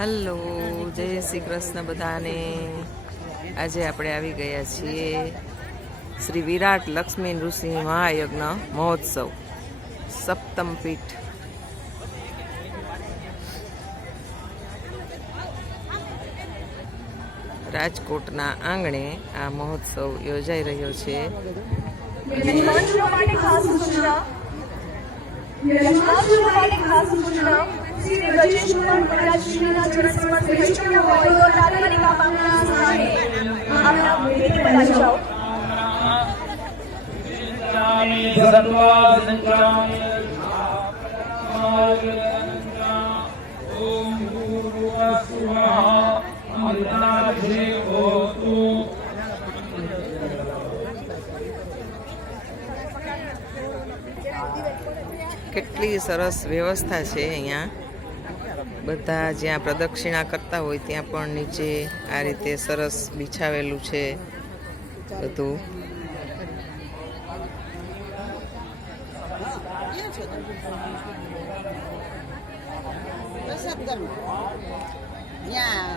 Hello, જય શ્રી કૃષ્ણ બધાને. આજે આપણે આવી ગયા છીએ શ્રી વિરાટ લક્ષ્મી નૃસિંહ મહાયજ્ઞ મહોત્સવ, સપ્તમ પીઠ. રાજકોટના આંગણે આ મહોત્સવ યોજાઈ રહ્યો છે. માટે ખાસ સૂચના શ્રી રજેશ કુમાર મહારાજશ્રીના જન્મસ્થળ વૈષ્ણવ હોય તો તાત્કાલિક આપના સ્થાને આપના ભેટ બનાવી જાઓ કેટલી સરસ વ્યવસ્થા છે અહીંયા. બધા જ્યાં પ્રદક્ષિણા કરતા હોય ત્યાં પણ નીચે આ રીતે સરસ બિછાવેલું છે બધું. ત્યાં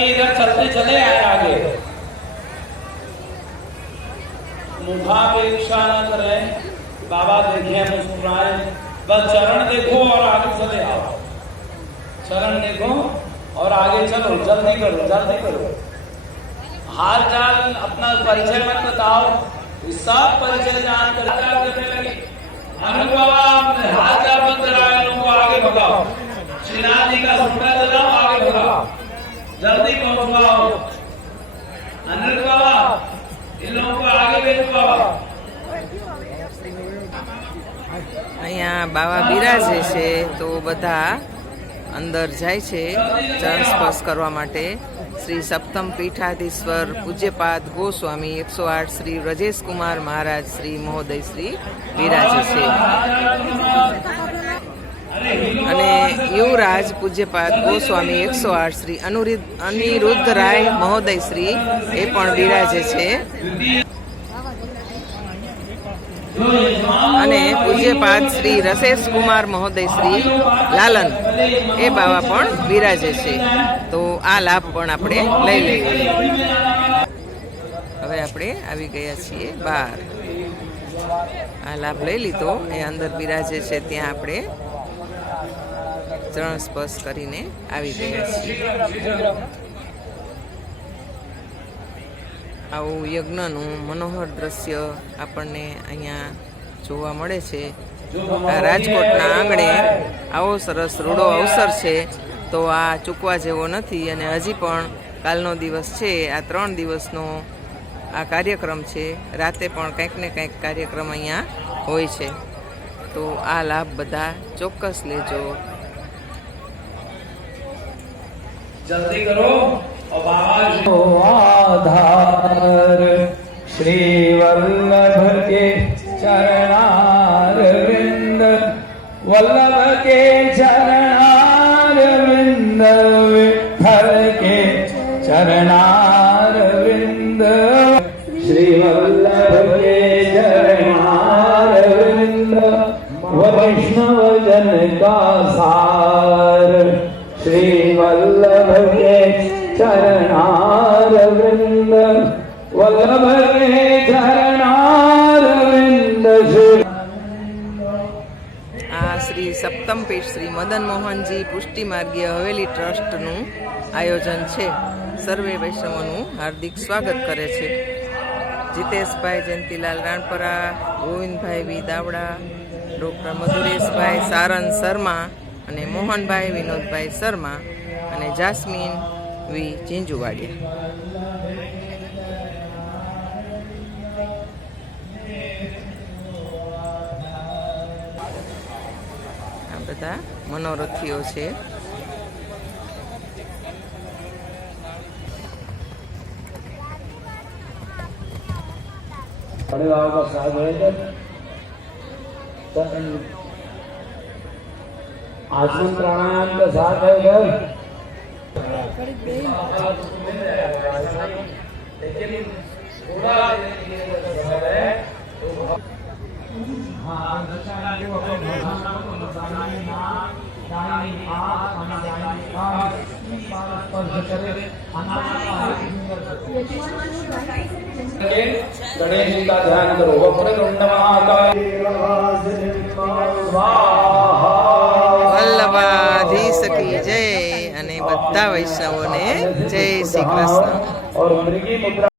करके इधर चलते चले आए आगे। मुखा पे इच्छा न करें बाबा देखे मुस्कुराए, बस चरण देखो और आगे चले आओ। चरण देखो और आगे चलो, जल्दी करो जल्दी करो। हाल चाल, अपना परिचय मत बताओ। सब परिचय जान कर अनुभव हाल चाल मत कराए लोगों को आगे भगाओ श्रीनाथ जी का भगाओ जल्दी पहुंचवाओ अनिल बाबा इन लोगों को आगे भेजवाओ અહીંયા બાવા બિરાજે છે તો બધા અંદર જાય છે ચરણ સ્પર્શ કરવા માટે શ્રી સપ્તમ પીઠાધીશ્વર પૂજ્યપાદ ગોસ્વામી એકસો આઠ શ્રી વ્રજેશ કુમાર મહારાજ શ્રી મહોદય શ્રી બિરાજે છે અને યુવરાજ પૂજ્યપાદ ગોસ્વામી એકસો આઠ શ્રી અનુરુદ્ધ અનિરુદ્ધ રાય મહોદય શ્રી એ પણ બિરાજે છે. અને પૂજ્યપાદ શ્રી રસેશ કુમાર મહોદય શ્રી લાલન એ બાવા પણ બિરાજે છે. તો આ લાભ પણ આપણે લઈ લઈએ. હવે આપણે આવી ગયા છીએ બહાર. આ લાભ લઈ લીધો. એ અંદર બિરાજે છે. ત્યાં આપણે ચરણ સ્પર્શ કરીને આવી ગયા છીએ. આવું યજ્ઞનું મનોહર દ્રશ્ય આપણને અહીંયા જોવા મળે છે. રાજકોટના આંગણે આવો સરસ રૂડો અવસર છે. તો આ ચૂકવા જેવો નથી અને હજી પણ કાલનો દિવસ છે. આ ત્રણ દિવસનો આ કાર્યક્રમ છે. રાતે પણ કંઈક ને કંઈક કાર્યક્રમ અહીંયા હોય છે. તો આ લાભ બધા ચોક્કસ લેજો. જલ્દી કરો. આધાર શ્રી વલ્લભ કે ચરણારવિંદ વલ્લભ કે ચરણારવિંદ વિઠ્ઠલ કે ચરણારવિંદ. શ્રી વલ્લભ ચરણાર વૃંદ વલ્લભે ચરણાર વૃંદ આ શ્રી સપ્તમ પીઠ શ્રી મદન મોહનજી પુષ્ટિ માર્ગીય હવેલી ટ્રસ્ટનું આયોજન છે. સર્વે વૈષ્ણવોનું હાર્દિક સ્વાગત કરે છે. જીતેશભાઈ જયંતિલાલ રાણપરા, ગોવિંદભાઈ વી દાવડા, ડોક્ટર મધુરેશભાઈ સારન શર્મા અને મોહનભાઈ વિનોદભાઈ શર્મા અને જાસ્મીન વી ચીંજુવાડિયા આ બધા મનોરથીઓ છે बड़े बाबा का साथ है तो आसन प्राणायाम का साथ है उधर गणेश जी का ध्यान करो वक्रतुंड महाकाय બધા વૈષ્ણવોને જય શ્રી કૃષ્ણ